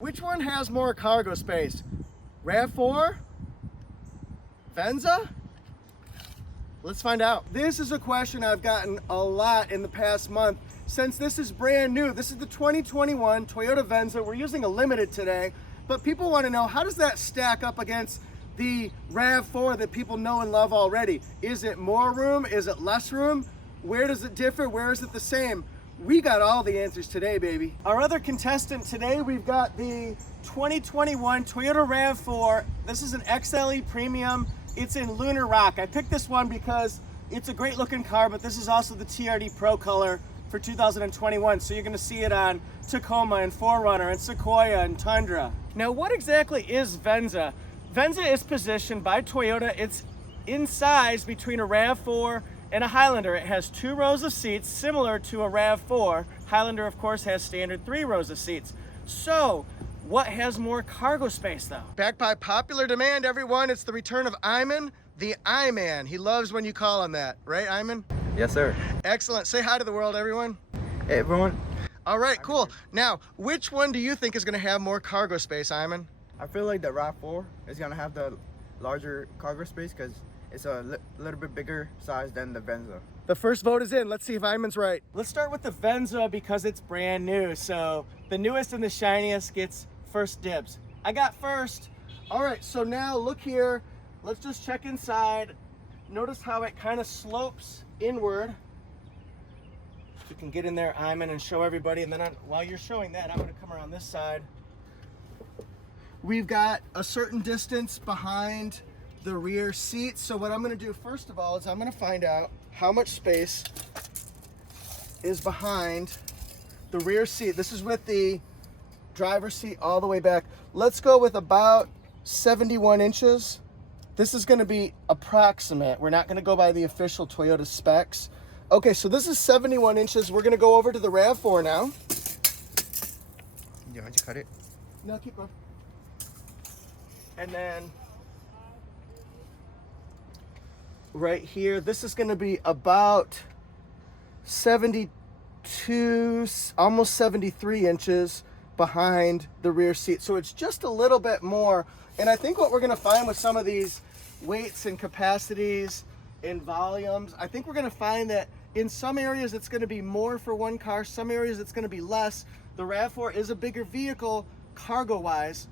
Which one has more cargo space? RAV4? Venza? Let's find out. This is a question I've gotten a lot in the past month since this is brand new. This is the 2021 Toyota Venza. We're using a limited today, but people want to know, how does that stack up against the RAV4 that people know and love already? Is it more room? Is it less room? Where does it differ? Where is it the same? We got all the answers today, baby. Our other contestant today, we've got the 2021 Toyota RAV4. This is an XLE Premium. It's in Lunar Rock. I picked this one because it's a great looking car, but this is also the TRD Pro color for 2021. So you're gonna see it on Tacoma and 4Runner and Sequoia and Tundra. Now, what exactly is Venza? Venza is positioned by Toyota. It's in size between a RAV4 and a Highlander. It has 2 rows of seats, similar to a RAV4. Highlander, of course, has standard 3 rows of seats. So, what has more cargo space, though? Backed by popular demand, everyone, it's the return of Iman, the I-Man. He loves when you call him that, right, Iman? Yes, sir. Excellent. Say hi to the world, everyone. Hey, everyone. All right, cool. Now, which one do you think is going to have more cargo space, Iman? I feel like the RAV4 is going to have the larger cargo space because it's a little bit bigger size than the Venza. The first vote is in. Let's see if Iman's right. Let's start with the Venza because it's brand new. So the newest and the shiniest gets first dibs. I got first. All right, so now look here. Let's just check inside. Notice how it kind of slopes inward. You can get in there, Iman, and show everybody. And then while you're showing that, I'm going to come around this side. We've got a certain distance behind the rear seat. So what I'm going to do first of all is I'm going to find out how much space is behind the rear seat. This is with the driver's seat all the way back. Let's go with about 71 inches. This is going to be approximate. We're not going to go by the official Toyota specs. Okay, so this is 71 inches. We're going to go over to the RAV4 now. You want to cut it? No, keep going. And then right here, this is going to be about 72, almost 73 inches behind the rear seat. So it's just a little bit more. And I think what we're going to find with some of these weights and capacities and volumes, I think we're going to find that in some areas it's going to be more for one car, some areas it's going to be less. The RAV4 is a bigger vehicle cargo-wise.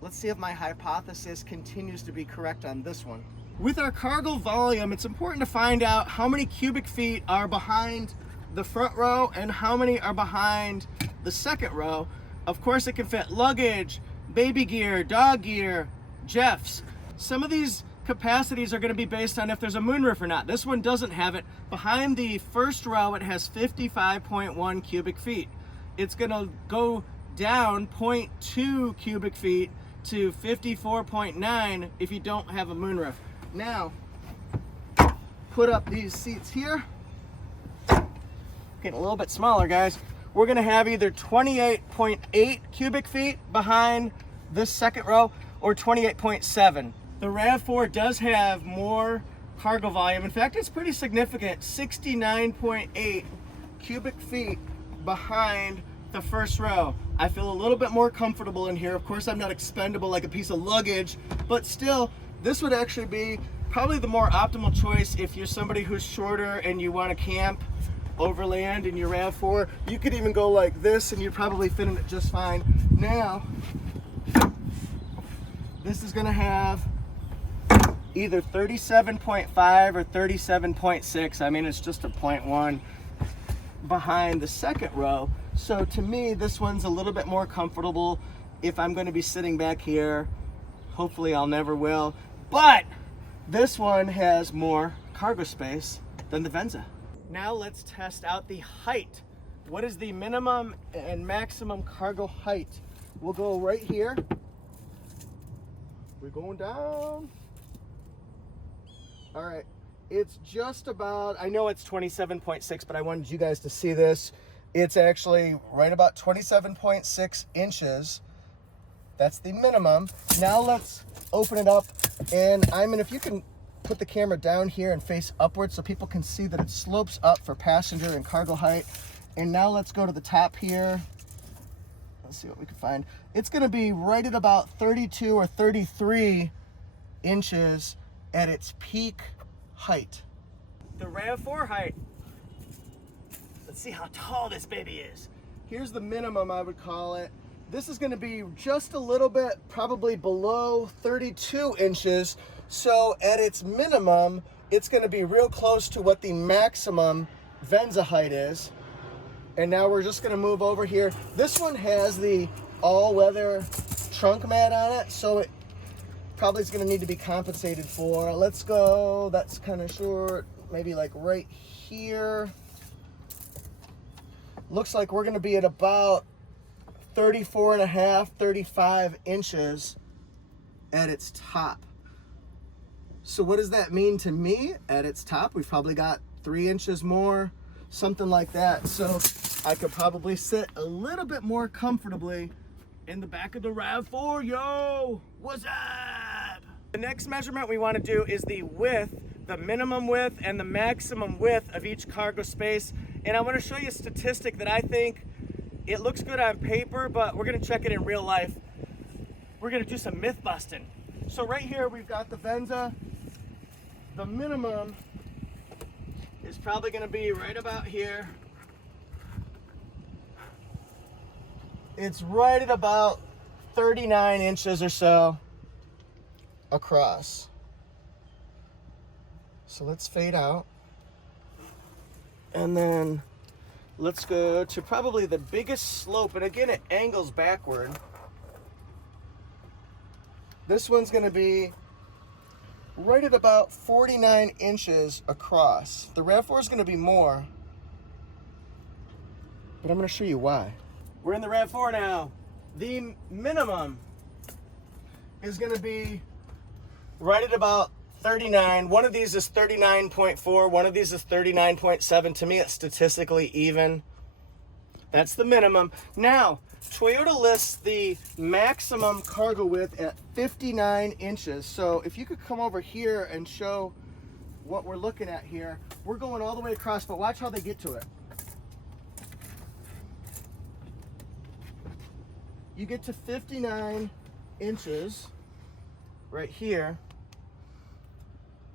Let's see if my hypothesis continues to be correct on this one. With our cargo volume, it's important to find out how many cubic feet are behind the front row and how many are behind the second row. Of course, it can fit luggage, baby gear, dog gear, Jeffs. Some of these capacities are going to be based on if there's a moonroof or not. This one doesn't have it. Behind the first row, it has 55.1 cubic feet. It's going to go down 0.2 cubic feet to 54.9 if you don't have a moonroof. Now, put up these seats here. Getting a little bit smaller, guys. We're gonna have either 28.8 cubic feet behind this second row or 28.7. The RAV4 does have more cargo volume. In fact, it's pretty significant, 69.8 cubic feet behind the first row. I feel a little bit more comfortable in here. Of course, I'm not expendable like a piece of luggage, but still, this would actually be probably the more optimal choice if you're somebody who's shorter and you want to camp overland in your RAV4. You could even go like this and you'd probably fit in it just fine. Now, this is going to have either 37.5 or 37.6. I mean, it's just a 0.1 behind the second row. So to me, this one's a little bit more comfortable if I'm going to be sitting back here. Hopefully I'll never will. But this one has more cargo space than the Venza. Now let's test out the height. What is the minimum and maximum cargo height? We'll go right here. We're going down. All right. It's just about, I know it's 27.6, but I wanted you guys to see this. It's actually right about 27.6 inches. That's the minimum. Now let's open it up. And Iman, if you can put the camera down here and face upwards so people can see that it slopes up for passenger and cargo height. And now let's go to the top here. Let's see what we can find. It's going to be right at about 32 or 33 inches at its peak height. The RAV4 height. Let's see how tall this baby is. Here's the minimum, I would call it. This is going to be just a little bit, probably below 32 inches. So at its minimum, it's going to be real close to what the maximum Venza height is. And now we're just going to move over here. This one has the all-weather trunk mat on it, so it probably is going to need to be compensated for. Let's go, that's kind of short, maybe like right here. Looks like we're going to be at about 34 and a half, 35 inches at its top. So what does that mean to me? At its top, we've probably got 3 inches more, something like that. So I could probably sit a little bit more comfortably in the back of the RAV4, yo! What's up? The next measurement we want to do is the width, the minimum width and the maximum width of each cargo space. And I want to show you a statistic that I think it looks good on paper, but we're going to check it in real life. We're going to do some myth busting. So right here we've got the Venza. The minimum is probably going to be right about here. It's right at about 39 inches or so across. So let's fade out. And then let's go to probably the biggest slope. And again, it angles backward. This one's going to be right at about 49 inches across. The RAV4 is going to be more, but I'm going to show you why. We're in the RAV4 now. The minimum is going to be right at about 39. One of these is 39.4. One of these is 39.7. To me, it's statistically even. That's the minimum. Now, Toyota lists the maximum cargo width at 59 inches. So if you could come over here and show what we're looking at here. We're going all the way across, but watch how they get to it. You get to 59 inches right here.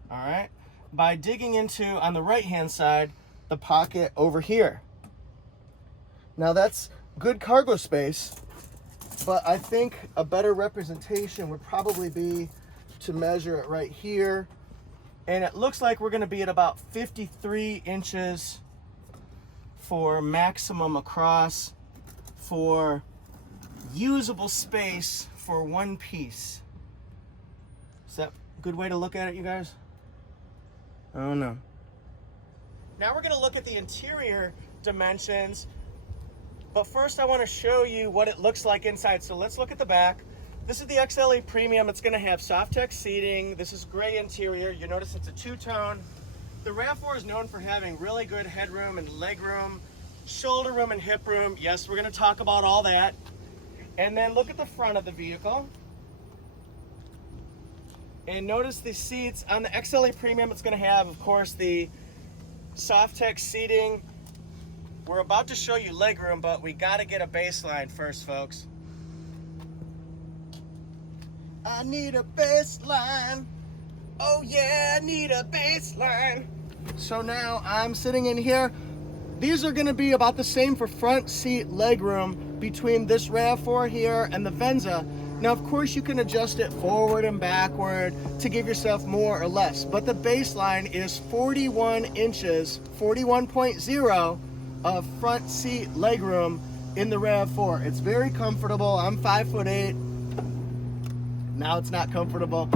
All right, by digging into, on the right hand side, the pocket over here. Now that's good cargo space, but I think a better representation would probably be to measure it right here. And it looks like we're going to be at about 53 inches for maximum across for usable space for one piece. Is that a good way to look at it, you guys? I don't know. Now we're going to look at the interior dimensions, but first I want to show you what it looks like inside. So let's look at the back. This is the XLE Premium. It's going to have Softex seating. This is gray interior. You notice it's a two-tone. The RAV4 is known for having really good headroom and legroom, shoulder room and hip room. Yes, we're going to talk about all that. And then look at the front of the vehicle. And notice the seats. On the XLE Premium, it's going to have, of course, the Softex seating. We're about to show you legroom, but we got to get a baseline first, folks. I need a baseline. Oh yeah, I need a baseline. So now I'm sitting in here. These are going to be about the same for front seat legroom between this RAV4 here and the Venza. Now, of course, you can adjust it forward and backward to give yourself more or less, but the baseline is 41 inches, 41.0 of front seat legroom in the RAV4. It's very comfortable. I'm 5'8". Now it's not comfortable.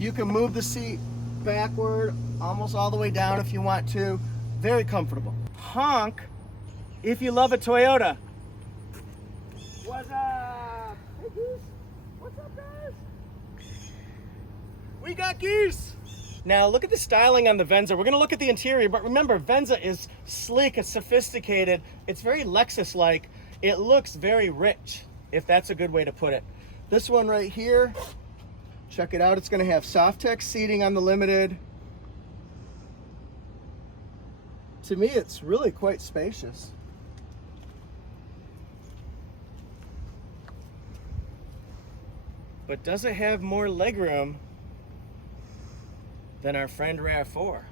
You can move the seat backward almost all the way down if you want to. Very comfortable. Honk if you love a Toyota. What's up? Hey, Geese. What's up, guys? We got geese. Now look at the styling on the Venza. We're gonna look at the interior, but remember, Venza is sleek, it's sophisticated, it's very Lexus-like. It looks very rich, if that's a good way to put it. This one right here, check it out. It's gonna have Softex seating on the Limited. To me, it's really quite spacious. But does it have more legroom than our friend RAV4?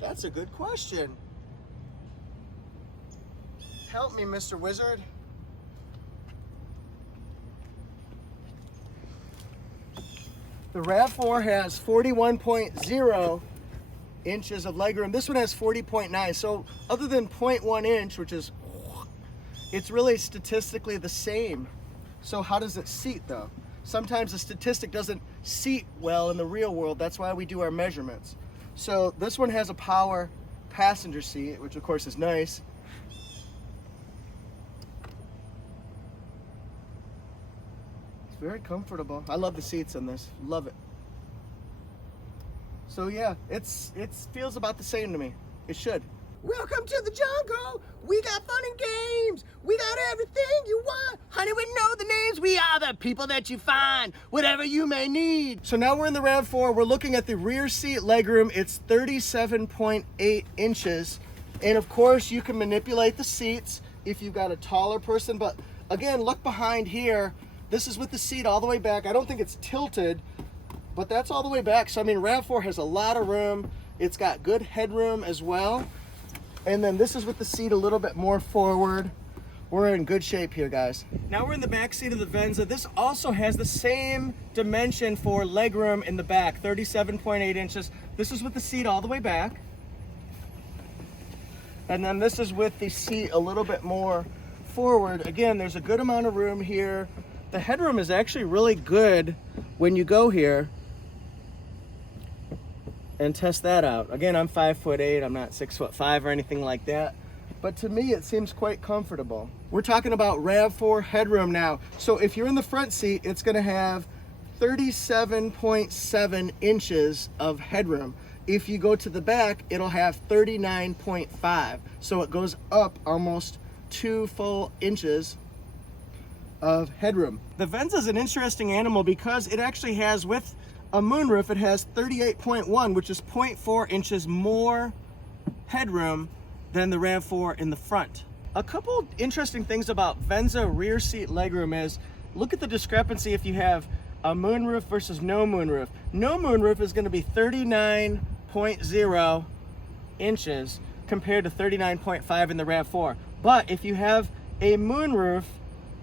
That's a good question. Help me, Mr. Wizard. The RAV4 has 41.0 inches of legroom. This one has 40.9. So other than 0.1 inch, which is, it's really statistically the same. So how does it seat though? Sometimes a statistic doesn't seat well in the real world. That's why we do our measurements. So this one has a power passenger seat, which of course is nice. It's very comfortable. I love the seats in this. Love it. So yeah, it feels about the same to me. It should. Welcome to the jungle. We got fun and games. We got everything you want. Honey, we know the names. We are the people that you find, whatever you may need. So now we're in the RAV4. We're looking at the rear seat legroom. It's 37.8 inches. And of course, you can manipulate the seats if you've got a taller person. But again, look behind here. This is with the seat all the way back. I don't think it's tilted, but that's all the way back. So I mean, RAV4 has a lot of room. It's got good headroom as well. And then this is with the seat a little bit more forward. We're in good shape here, guys. Now we're in the back seat of the Venza. This also has the same dimension for legroom in the back, 37.8 inches. This is with the seat all the way back. And then this is with the seat a little bit more forward. Again, there's a good amount of room here. The headroom is actually really good when you go here and test that out. Again, I'm 5'8", I'm not 6'5" or anything like that, but to me it seems quite comfortable. We're talking about RAV4 headroom now. So if you're in the front seat, it's gonna have 37.7 inches of headroom. If you go to the back, it'll have 39.5. So it goes up almost 2 full inches of headroom. The Venza is an interesting animal because it actually has, with a moonroof, it has 38.1, which is 0.4 inches more headroom than the RAV4 in the front. A couple interesting things about Venza rear seat legroom is, look at the discrepancy if you have a moonroof versus no moonroof. No moonroof is going to be 39.0 inches compared to 39.5 in the RAV4. But if you have a moonroof,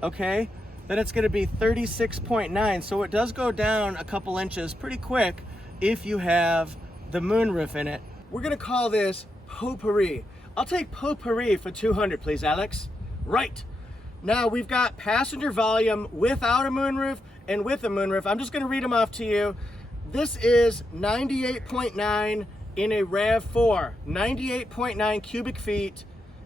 okay, then it's going to be 36.9. So it does go down a couple inches pretty quick if you have the moonroof in it. We're going to call this potpourri. I'll take potpourri for 200, please, Alex. Right. Now we've got passenger volume without a moonroof and with a moonroof. I'm just going to read them off to you. This is 98.9 in a RAV4, 98.9 cubic feet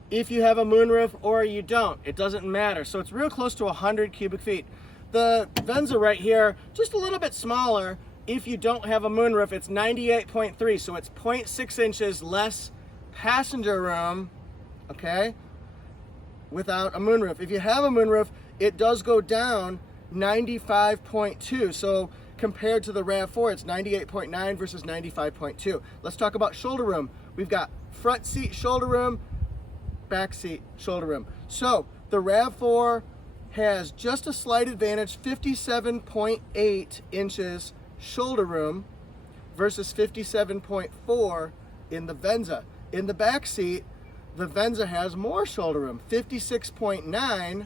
if you have a moonroof or you don't. It doesn't matter. So it's real close to 100 cubic feet. The Venza right here, just a little bit smaller. If you don't have a moonroof, it's 98.3. So it's 0.6 inches less passenger room, okay, without a moonroof. If you have a moonroof, it does go down 95.2. So compared to the RAV4, it's 98.9 versus 95.2. Let's talk about shoulder room. We've got front seat shoulder room, back seat shoulder room. So the RAV4 has just a slight advantage, 57.8 inches shoulder room versus 57.4 in the Venza. In the back seat, the Venza has more shoulder room, 56.9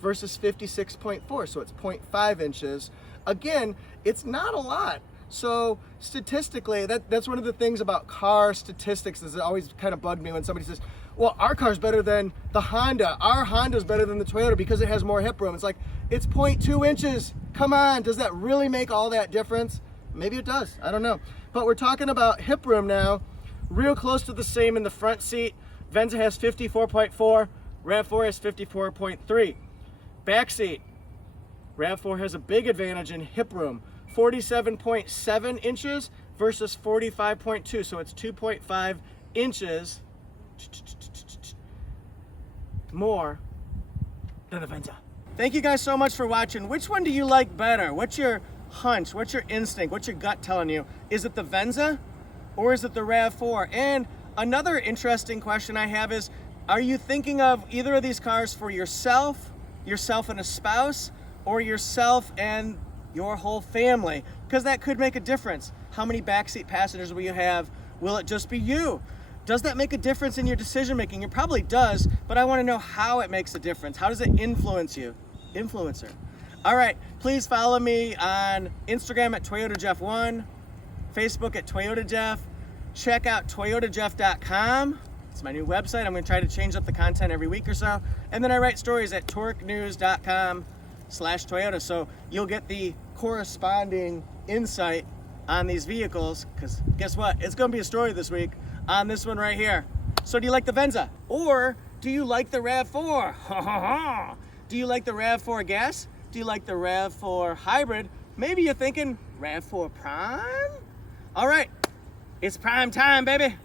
versus 56.4, so it's 0.5 inches. Again, it's not a lot. So statistically, that's one of the things about car statistics, is it always kind of bugged me when somebody says, well, our car's better than the Honda. Our Honda's better than the Toyota because it has more hip room. It's like, it's 0.2 inches. Come on, does that really make all that difference? Maybe it does, I don't know. But we're talking about hip room now, real close to the same in the front seat. Venza has 54.4, RAV4 has 54.3. Back seat, RAV4 has a big advantage in hip room, 47.7 inches versus 45.2, so it's 2.5 inches more than the Venza. Thank you guys so much for watching. Which one do you like better? What's your hunch? What's your instinct? What's your gut telling you? Is it the Venza or is it the RAV4? And another interesting question I have is, are you thinking of either of these cars for yourself and a spouse, or yourself and your whole family? Because that could make a difference. How many backseat passengers will you have? Will it just be you? Does that make a difference in your decision making? It probably does, but I want to know how it makes a difference. How does it influence you? Influencer. All right, please follow me on Instagram at ToyotaJeff1, Facebook at ToyotaJeff. Check out toyotajeff.com. It's my new website. I'm going to try to change up the content every week or so. And then I write stories at torquenews.com/Toyota. So you'll get the corresponding insight on these vehicles, because guess what? It's going to be a story this week on this one right here. So do you like the Venza? Or do you like the RAV4? Do you like the RAV4 gas? Do you like the RAV4 hybrid? Maybe you're thinking RAV4 Prime? All right, it's prime time, baby.